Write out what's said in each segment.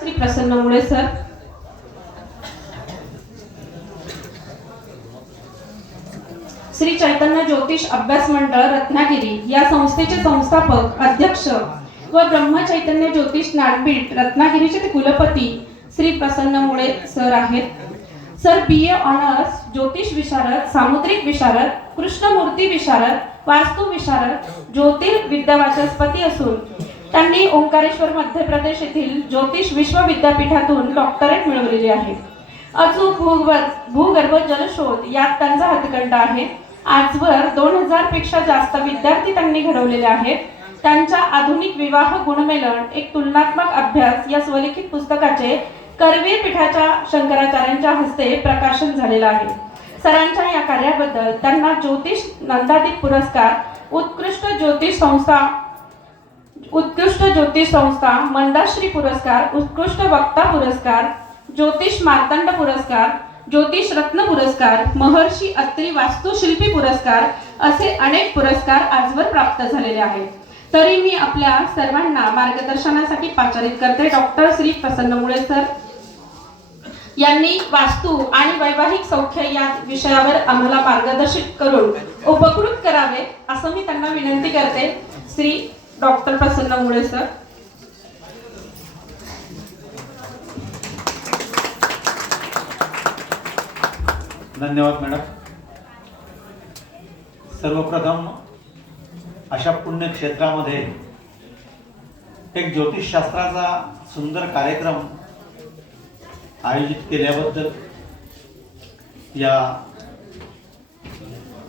श्री प्रसन्न मुळे सर. श्री चैतन्य ज्योतिष अभ्यास मंडळ रत्नागिरी या संस्थेचे संस्थापक अध्यक्ष व ब्रह्म चैतन्य ज्योतिष ज्ञानपीठ रत्नागिरीचे ते कुलपती श्री प्रसन्न मुळे सर आहेत. सर बी ए ऑनर्स ज्योतिष विशारद सामुद्रिक विशारद कृष्णमूर्ती विशारद वास्तू विशारद ज्योतिर्विद्या वाचस्पती असून त्यांनी ओंकारेश्वर मध्य प्रदेश येथील ज्योतिष विश्वविद्यापीठातून डॉक्टरेट मिळवलेली आहे. अचूक भूगर्भ भूगर्भ जलशोध यात त्यांचा हातखंड आहे. आजवर दोन हजारपेक्षा जास्त विद्यार्थी त्यांनी घडवलेले आहेत. त्यांच्या आधुनिक विवाह गुणमेलन एक तुलनात्मक अभ्यास या स्वलिखित पुस्तकाचे करवीर पीठाच्या शंकराचार्यांच्या हस्ते प्रकाशन झालेलं आहे. सरांच्या या कार्याबद्दल त्यांना ज्योतिष नंदादीप पुरस्कार उत्कृष्ट ज्योतिष संस्था उत्कृष्ट ज्योतिष संस्था मंदाश्री पुरस्कार उत्कृष्ट वक्ता पुरस्कार ज्योतिष मार्तंड पुरस्कार ज्योतिष रत्न पुरस्कार महर्षी अत्री वास्तुशिल्पी पुरस्कार असे अनेक पुरस्कार आजवर प्राप्त झालेले आहेत. तरी मी आपल्या सर्वांना मार्गदर्शनासाठी पाचारित करते डॉक्टर श्री प्रसन्न मुळे सर. यांनी वास्तू आणि वैवाहिक सौख्य या विषयावर आम्हाला मार्गदर्शित करून उपकृत करावे असं मी त्यांना विनंती करते. श्री डॉक्टर प्रसन्न मुळे सर. धन्यवाद मॅडम. सर्वप्रथम अशा पुण्यक्षेत्रामध्ये एक ज्योतिषशास्त्राचा सुंदर कार्यक्रम आयोजित केल्याबद्दल या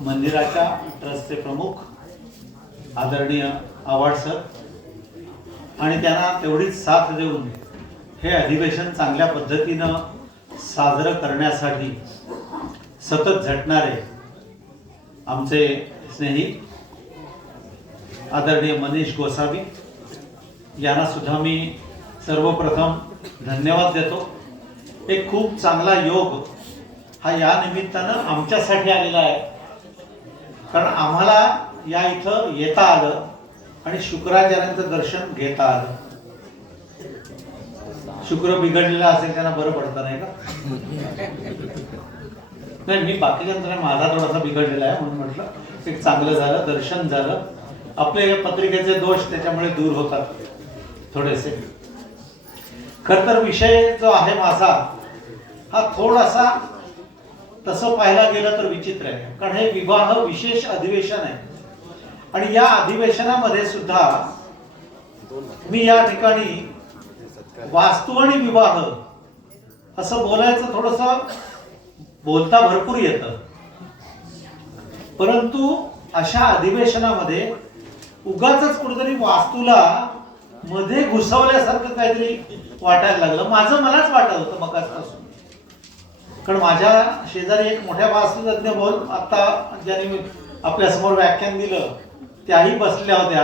मंदिराच्या ट्रस्टचे प्रमुख आदरणीय आव्हाड सर. आणि त्यांना तेवढीच साथ देऊन हे अधिवेशन चांगल्या पद्धतीनं साजरं करण्यासाठी सतत झटणारे आमचे स्नेही आदरणीय मनीष गोसावी यांना सुद्धा मी सर्वप्रथम धन्यवाद देतो. एक खूप चांगला योग हा या निमित्तानं आमच्यासाठी आलेला आहे. कारण आम्हाला या इथं येता आलं आणि शुक्राचार्यांचं दर्शन घेता आलं. शुक्र बिघडलेला असेल त्यांना बरं पडतं नाही का? नाही मी बाकीच्या माझा थोडासा बिघडलेला आहे म्हणून म्हटलं एक चांगलं झालं दर्शन झालं. आपले या पत्रिकेचे दोष त्याच्यामुळे दूर होतात थोडेसे. खर तर विषय जो आहे माझा हा थोडासा तसं पाहायला गेलं तर विचित्र आहे. कारण हे विवाह विशेष अधिवेशन आहे. आणि या अधिवेशनामध्ये सुद्धा मी या ठिकाणी वास्तू आणि विवाह असं बोलायचं थोडस बोलता भरपूर येतं. परंतु अशा अधिवेशनामध्ये उगाच कुठेतरी वास्तूला मध्ये घुसवल्यासारखं काहीतरी वाटायला लागलं. माझं मलाच वाटत होतं मगाचपासून कारण माझ्या शेजारी एक मोठ्या वास्तुतज्ञ बोल आता ज्यांनी आपल्यासमोर व्याख्यान दिलं त्याही बसल्या होत्या.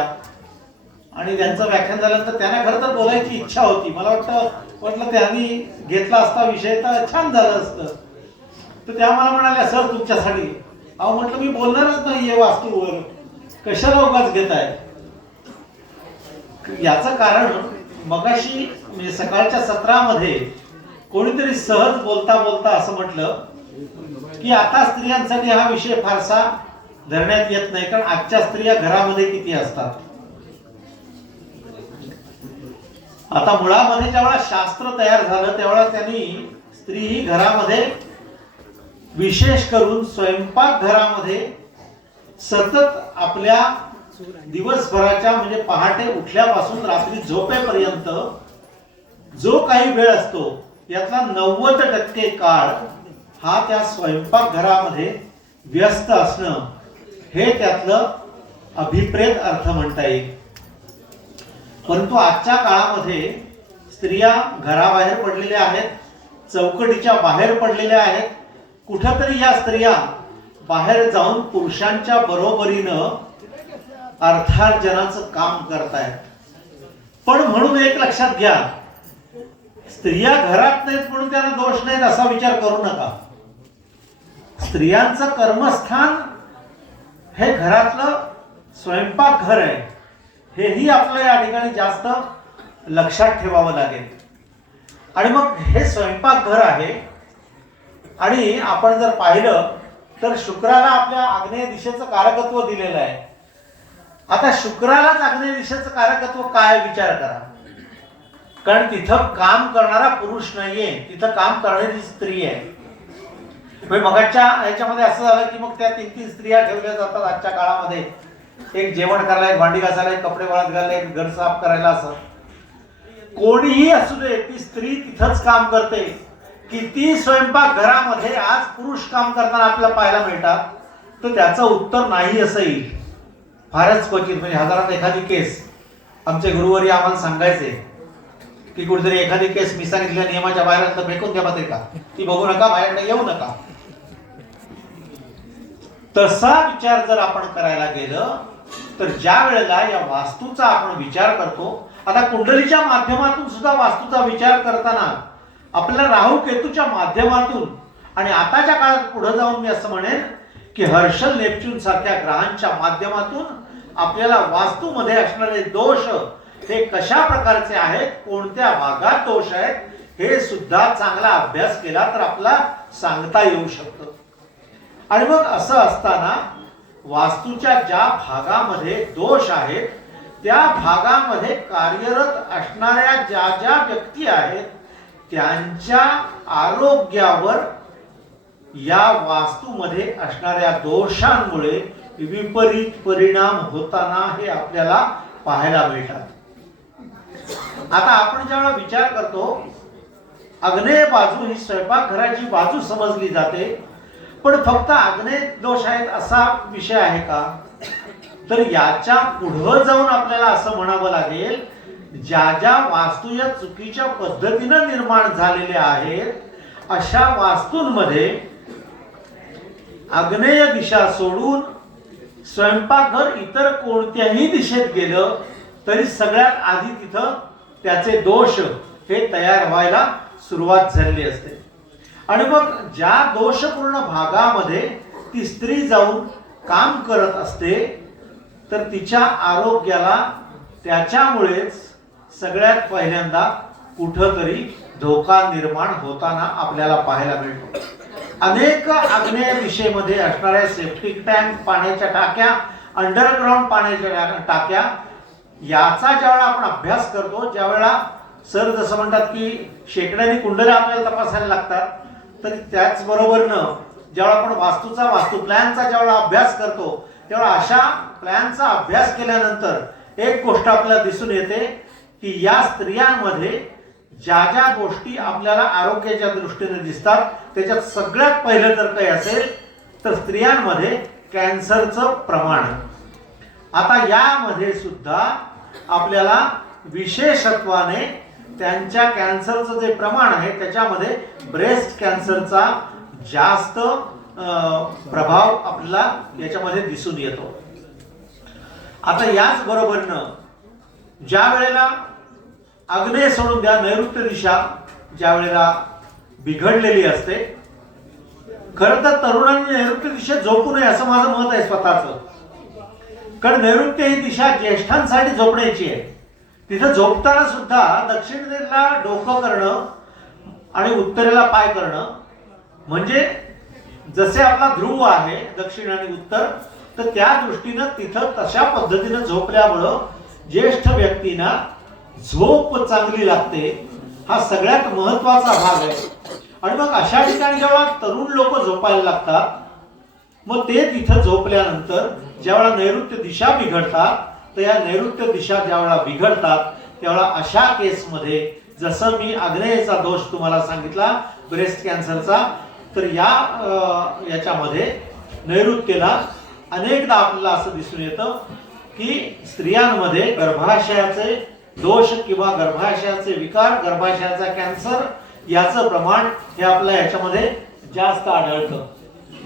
आणि त्यांचं व्याख्यान झाल्यानंतर त्यांना खरं तर बोलायची इच्छा होती. मला वाटतं म्हटलं त्यांनी घेतला असता विषय तर छान झालं असतं. तर त्या मला म्हणाल्या सर तुमच्यासाठी. अहो म्हटलं मी बोलणारच नाही आहे वास्तूवर. कशाला उगाच घेताय? याचं कारण मगाशी म्हणजे सकाळच्या सत्रामध्ये कोणीतरी सहज बोलता बोलता असं म्हटलं की आता स्त्रियांसाठी हा विषय फारसा धरण्यात येत नाही कारण आजच्या स्त्रिया घरामध्ये किती असतात? आता मुळामध्ये जेव्हा शास्त्र तयार झालं त्यावेळा त्यांनी स्त्री ही घरामध्ये विशेष करून स्वयंपाक घरामध्ये सतत आपल्या दिवसभराच्या म्हणजे पहाटे उठल्यापासून रात्री झोपेपर्यंत जो काही वेळ असतो यातला नव्वद टक्के काळ हा त्या स्वयंपाक घरामध्ये व्यस्त असणं हे त्यातलं अभिप्रेत अर्थ म्हणता येईल. परंतु आजच्या काळामध्ये स्त्रिया घराबाहेर पडलेल्या आहेत चौकटीच्या बाहेर पडलेल्या आहेत. कुठंतरी या स्त्रिया बाहेर जाऊन पुरुषांच्या बरोबरीनं अर्थार्जनाचं काम करतायत. पण म्हणून एक लक्षात घ्या स्त्रिया घरात नाहीत म्हणून त्यांना दोष नाहीत असा विचार करू नका. स्त्रियांचं कर्मस्थान हे घरातलं स्वयंपाक घर आहे. हेही आपलं या ठिकाणी जास्त लक्षात ठेवावं लागेल. आणि मग हे स्वयंपाकघर आहे. आणि आपण जर पाहिलं तर शुक्राला आपल्या आग्नेय दिशेचं कारकत्व दिलेलं आहे. आता शुक्रालाच आग्नेय दिशेचं कारकत्व काय विचार करा. कारण तिथं काम करणारा पुरुष नाहीये. तिथं काम करणारी स्त्री आहे. म्हणजे मगाच्या याच्यामध्ये असं झालं की मग त्या तीन तीन स्त्रिया ठेवल्या जातात आजच्या काळामध्ये. एक जेवण करायला एक भांडी घासायला एक कपडे वाळत घालायला एक घर साफ करायला असं. कोणीही असू दे ती स्त्री तिथंच काम करते. किती स्वयंपाक घरामध्ये आज पुरुष काम करताना आपल्याला पाहायला मिळतात तर त्याचं उत्तर नाही असं येईल. फारच क्वचित म्हणजे हजारात एखादी केस. आमचे गुरुवारी आम्हाला सांगायचे की कुठेतरी एखादी केस मी सांगितल्या नियमाच्या बाहेर तर फेकून द्या पत्रिका. ती बघू नका बाहेर येऊ नका. तसा विचार जर आपण करायला गेलं तर ज्या वेळेला या वास्तूचा आपण विचार करतो आता कुंडलीच्या माध्यमातून सुद्धा वास्तूचा विचार करताना आपल्याला राहू केतूच्या माध्यमातून आणि आताच्या काळात पुढे जाऊन मी असं म्हणेन की हर्षल नेपच्यून सारख्या ग्रहांच्या माध्यमातून आपल्याला वास्तूमध्ये असणारे दोष हे कशा प्रकारचे आहेत कोणत्या भागात दोष आहेत हे सुद्धा चांगला अभ्यास केला तर आपला सांगता येऊ शकतं. आणि मग असं असताना वास्तूच्या ज्या भागामध्ये दोष आहेत त्या भागामध्ये कार्यरत असणाऱ्या ज्या ज्या व्यक्ती आहेत त्यांच्या आरोग्यावर या वास्तूमध्ये असणाऱ्या दोषांमुळे विपरीत परिणाम होताना हे आपल्याला पाहायला मिळतात. आता आपण ज्यावेळा विचार करतो अग्नेय बाजू ही स्वयंपाकघराची बाजू समजली जाते. पण फक्त आग्नेय दोष आहेत असा विषय आहे का? तर याच्या पुढं जाऊन आपल्याला असं म्हणावं लागेल ज्या ज्या वास्तू या चुकीच्या पद्धतीनं निर्माण झालेल्या आहेत अशा वास्तूंमध्ये आग्नेय दिशा सोडून स्वयंपाकघर इतर कोणत्याही दिशेत गेलं तरी सगळ्यात आधी तिथं त्याचे दोष हे तयार व्हायला सुरुवात झालेली असते. आणि मग ज्या दोषपूर्ण भागामध्ये ती स्त्री जाऊन काम करत असते तर तिच्या आरोग्याला त्याच्यामुळेच सगळ्यात पहिल्यांदा कुठंतरी धोका निर्माण होताना आपल्याला पाहायला मिळतो. अनेक आग्नेय दिशेमध्ये असणाऱ्या सेफ्टिक टँक पाण्याच्या टाक्या अंडरग्राऊंड पाण्याच्या टाक्या याचा ज्यावेळा आपण अभ्यास करतो ज्यावेळेला सर जसं म्हणतात की शेकड्याने कुंडल्या आपल्याला तपासायला लागतात तर त्याचबरोबरनं ज्यावेळेला आपण वास्तूचा वास्तू प्लॅनचा ज्यावेळा अभ्यास करतो तेव्हा अशा प्लॅनचा अभ्यास केल्यानंतर एक गोष्ट आपल्याला दिसून येते की या स्त्रियांमध्ये ज्या ज्या गोष्टी आपल्याला आरोग्याच्या दृष्टीने दिसतात त्याच्यात सगळ्यात पहिलं तर काही असेल तर स्त्रियांमध्ये कॅन्सरचं प्रमाण. आता यामध्ये सुद्धा आपल्याला विशेषत्वाने त्यांच्या कॅन्सरचं जे प्रमाण आहे त्याच्यामध्ये ब्रेस्ट कॅन्सरचा जास्त प्रभाव आपल्याला याच्यामध्ये दिसून येतो. आता याच बरोबरनं ज्या वेळेला आग्नेय सोडून द्या नैऋत्य दिशा ज्या वेळेला बिघडलेली असते खरं तर तरुणांनी नैऋत्य दिशेत झोपू नये असं माझं मत आहे स्वतःचं. कारण नैऋत्य ही दिशा ज्येष्ठांसाठी झोपण्याची आहे. तिथं झोपताना सुद्धा दक्षिणेला डोकं करणं आणि उत्तरेला पाय करणं म्हणजे जसे आपला ध्रुव आहे दक्षिण आणि उत्तर तर त्या दृष्टीनं तिथं तशा पद्धतीनं झोपल्यामुळं ज्येष्ठ व्यक्तींना झोप चांगली लागते. हा सगळ्यात महत्त्वाचा भाग आहे. आणि मग अशा ठिकाणी जेव्हा तरुण लोक झोपायला लागतात मग ते तिथं झोपल्यानंतर ज्यावेळेला नैऋत्य दिशा बिघडतात तर या नैऋत्य दिशा ज्यावेळेला बिघडतात त्यावेळेला अशा केसमध्ये जसं मी आग्नेयचा दोष तुम्हाला सांगितला ब्रेस्ट कॅन्सरचा तर या याच्यामध्ये नैऋत्यला अनेकदा आपल्याला असं दिसून येतं की स्त्रियांमध्ये गर्भाशयाचे दोष किंवा गर्भाशयाचे विकार गर्भाशयाचा कॅन्सर याचं प्रमाण हे आपल्या याच्यामध्ये जास्त आढळतं.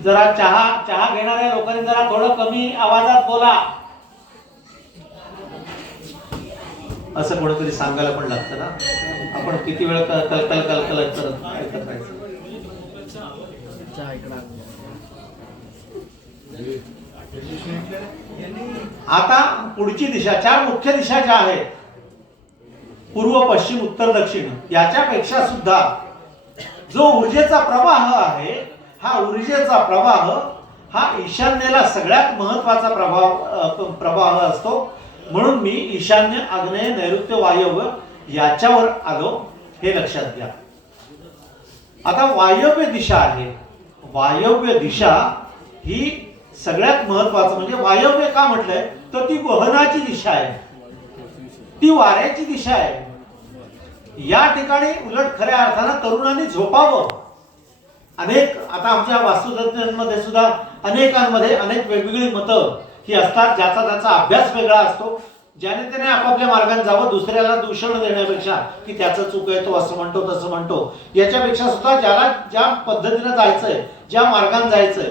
जरा चहा चहा घेणाऱ्या लोकांनी जरा थोडं कमी आवाजात बोला. असं कोणतरी सांगायला पण लागतं ना. आपण किती वेळ क- कलकल कलकल करत ऐकत राहायचं. आता पुढची दिशा चार मुख्य दिशा ज्या आहेत पूर्व पश्चिम उत्तर दक्षिण याच्यापेक्षा सुद्धा जो ऊर्जेचा प्रवाह आहे हा ऊर्जेचा प्रवाह हा ईशान्येला सगळ्यात महत्त्वाचा प्रभाव अ, प्रवाह असतो. म्हणून मी ईशान्य आग्नेय नैऋत्य वायव्य याच्यावर आलो हे लक्षात घ्या. आता वायव्य दिशा आहे. वायव्य दिशा ही सगळ्यात महत्वाचं म्हणजे वायव्य का म्हटलंय? तर ती वहनाची दिशा आहे. ती वाऱ्याची दिशा आहे. या ठिकाणी उलट खऱ्या अर्थानं तरुणांनी झोपावं. अनेक आता आमच्या वास्तुतज्ञांमध्ये सुद्धा अनेकांमध्ये अनेक वेगवेगळी मतं ही असतात ज्याचा त्याचा अभ्यास वेगळा असतो. ज्याने त्याने आपापल्या मार्गाने जावं दुसऱ्याला दूषण देण्यापेक्षा की त्याचं चूक आहे तो असं म्हणतो तसं म्हणतो. याच्यापेक्षा सुद्धा ज्याला ज्या पद्धतीनं जायचंय ज्या मार्गाने जायचंय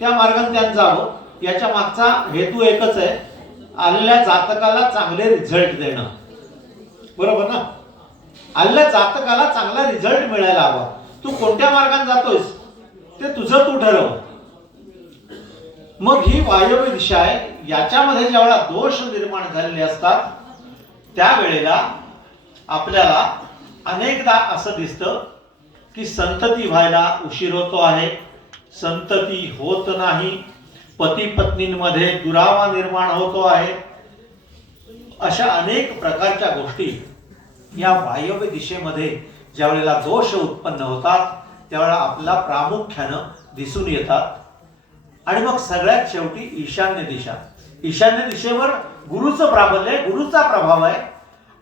त्या मार्गाने त्यानं जावं याच्या मागचा हेतू एकच आहे आलेल्या जातकाला चांगले रिझल्ट देणं. बरोबर ना? आलेल्या जातकाला चांगला रिझल्ट मिळायला हवा. तू कोणत्या मार्गाने जातोयस? ते तुझं तू ठरव. मग ही वायव्य दिशा आहे याच्यामध्ये ज्यावेळा दोष निर्माण झालेले असतात त्यावेळेला आपल्याला अनेकदा असं दिसतं की संतती व्हायला उशीर होतो आहे. संतती होत नाही. पती पत्नींमध्ये दुरावा निर्माण होतो आहे. अशा अनेक प्रकारच्या गोष्टी या वायव्य दिशेमध्ये ज्यावेळेला दोष उत्पन्न होतात त्यावेळेला आपला प्रामुख्यानं दिसून येतात. आणि मग सगळ्यात शेवटी ईशान्य दिशा. ईशान्य दिशेवर गुरुचं प्राबल्य आहे गुरुचा प्रभाव आहे.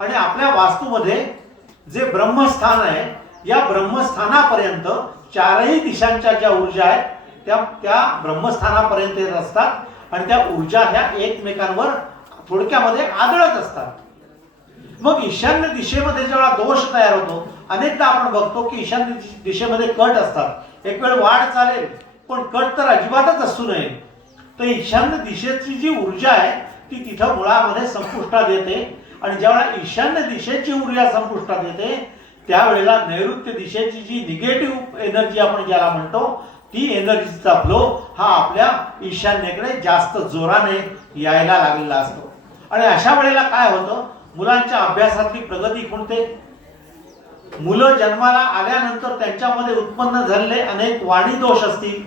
आणि आपल्या वास्तूमध्ये जे ब्रह्मस्थान आहे या ब्रह्मस्थानापर्यंत चारही दिशांच्या ज्या ऊर्जा आहेत त्या त्या ब्रह्मस्थानापर्यंत येत असतात. आणि त्या ऊर्जा ह्या एकमेकांवर थोडक्यामध्ये आदळत असतात. मग ईशान्य दिशेमध्ये जेव्हा दोष तयार होतो अनेकदा आपण बघतो की ईशान्य दिशेमध्ये कट असतात. एक वेळ वाढ चालेल पण कट तर अजिबातच असू नये. तर ईशान्य दिशेची जी ऊर्जा आहे ती तिथं मुळामध्ये संपुष्टात येते. आणि ज्यावेळेला ईशान्य दिशेची ऊर्जा संपुष्टात येते त्यावेळेला नैऋत्य दिशेची जी निगेटिव्ह एनर्जी आपण ज्याला म्हणतो ती एनर्जीचा फ्लो हा आपल्या ईशान्येकडे जास्त जोराने यायला लागलेला असतो. आणि अशा वेळेला काय होतं? मुलांच्या अभ्यासातली प्रगती खुंटते मुलं जन्माला आल्यानंतर त्यांच्यामध्ये उत्पन्न झालेले अनेक वाणी दोष असतील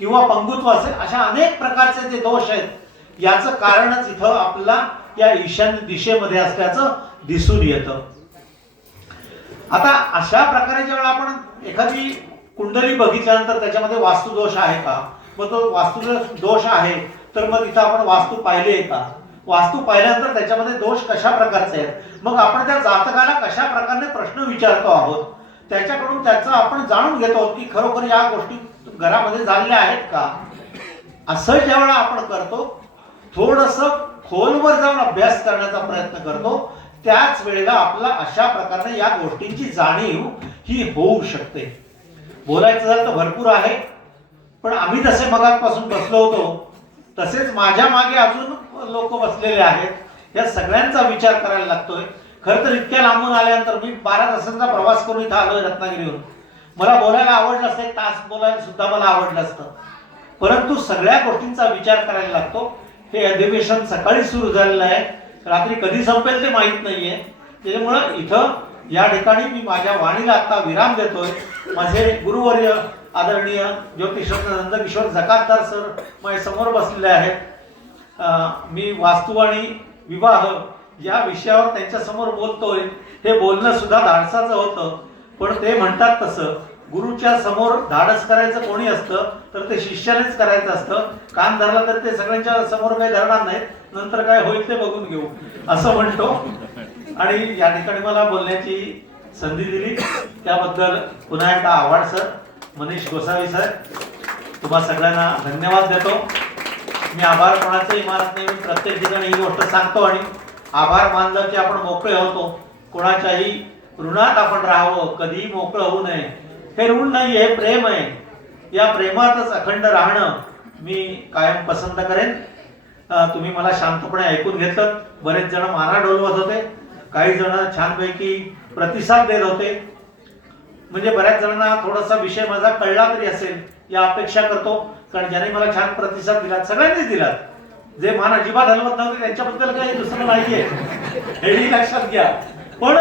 किंवा पंगुत्व असेल अशा अनेक प्रकारचे ते दोष आहेत याचं कारणच इथं आपल्याला या ईशान्य दिशेमध्ये असल्याचं दिसून येतं. आता अशा प्रकारे ज्यावेळेला आपण एखादी कुंडली बघितल्यानंतर त्याच्यामध्ये वास्तुदोष आहे का? मग तो वास्तुदोष दोष आहे तर मग तिथं आपण वास्तू पाहिले का? वास्तू पाहिल्यानंतर त्याच्यामध्ये दोष कशा प्रकारचे आहेत? मग आपण त्या जातकाला कशा प्रकारे प्रश्न विचारतो आहोत? त्याच्याकडून त्याचं आपण जाणून घेतो आहोत की खरोखर या गोष्टी घरामध्ये झालेल्या आहेत का? असं ज्यावेळेला आपण करतो थोडस खोलवर जाऊन अभ्यास करण्याचा प्रयत्न करतो त्याच वेळेला आपला अशा प्रकारे या गोष्टींची जाणीव ही होऊ शकते. बोलायचं झालं तर भरपूर आहे पण आम्ही जसे मगापासून बसलो होतो तसेच माझ्या मागे अजून लोक बसलेले आहेत. या सगळ्यांचा विचार करायला लागतोय. खरं तर इतक्या लांबून आल्यानंतर मी बारा तासांचा प्रवास करून इथं आलोय रत्नागिरीवरून. मला बोलायला आवडलं असतं एक तास बोलायला सुद्धा मला आवडलं असतं. परंतु सगळ्या गोष्टींचा विचार करायला लागतो. हे अधिवेशन सकाळी सुरू झालेलं आहे. रात्री कधी संपेल ते माहीत नाहीये. त्याच्यामुळं इथं या ठिकाणी मी माझ्या वाणीला आता विराम देतोय. माझे गुरुवर्य आदरणीय ज्योतिषरत्न नंदकिशोर जकातदार सर माझ्यासमोर बसलेले आहेत. मी वास्तू आणि विवाह या विषयावर त्यांच्यासमोर बोलतोय. हे बोलणं सुद्धा धाडसाचं होतं. पण ते म्हणतात तसं गुरुच्या समोर धाडस करायचं कोणी असतं तर ते शिष्यानेच करायचं असतं. कान धरला तर ते सगळ्यांच्या समोर काही धरणार नाहीत. नंतर काय होईल ते बघून घेऊ. असं म्हणतो. आणि या ठिकाणी मला बोलण्याची संधी दिली. त्याबद्दल पुन्हा एकदा आव्हाड सर. मनीष गोसावी सर. तुम्हा सगळ्यांना धन्यवाद देतो. मी आभार कोणाचंही मानत नाही मी प्रत्येक ठिकाणी ही गोष्ट सांगतो आणि आभार मानलं की आपण मोकळे होतो. कोणाच्याही ऋणात आपण राहावं कधीही मोकळं होऊ नये. हे ऋण नाही हे प्रेम आहे. या प्रेमातच अखंड राहणं मी कायम पसंत करेन. तुम्ही मला शांतपणे ऐकून घेतलं. बरेच जण माना डोलवत होते. काही जण छानपैकी प्रतिसाद देत होते. म्हणजे बऱ्याच जणांना थोडासा विषय माझा कळला तरी असेल या अपेक्षा करतो. कारण ज्याने मला छान प्रतिसाद दिला सगळ्यांनीच दिला. जे मान अजिबात हलवत नव्हते त्यांच्याबद्दल काही दुसरं नाहीये. हेही लक्षात घ्या. पण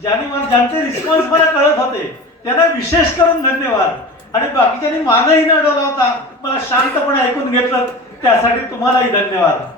ज्यांनी मला ज्यांचे रिस्पॉन्स मला कळत होते त्यांना विशेष करून धन्यवाद. आणि बाकीच्यांनी मानही न डोलावता मला शांतपणे ऐकून घेतलं त्यासाठी तुम्हालाही धन्यवाद.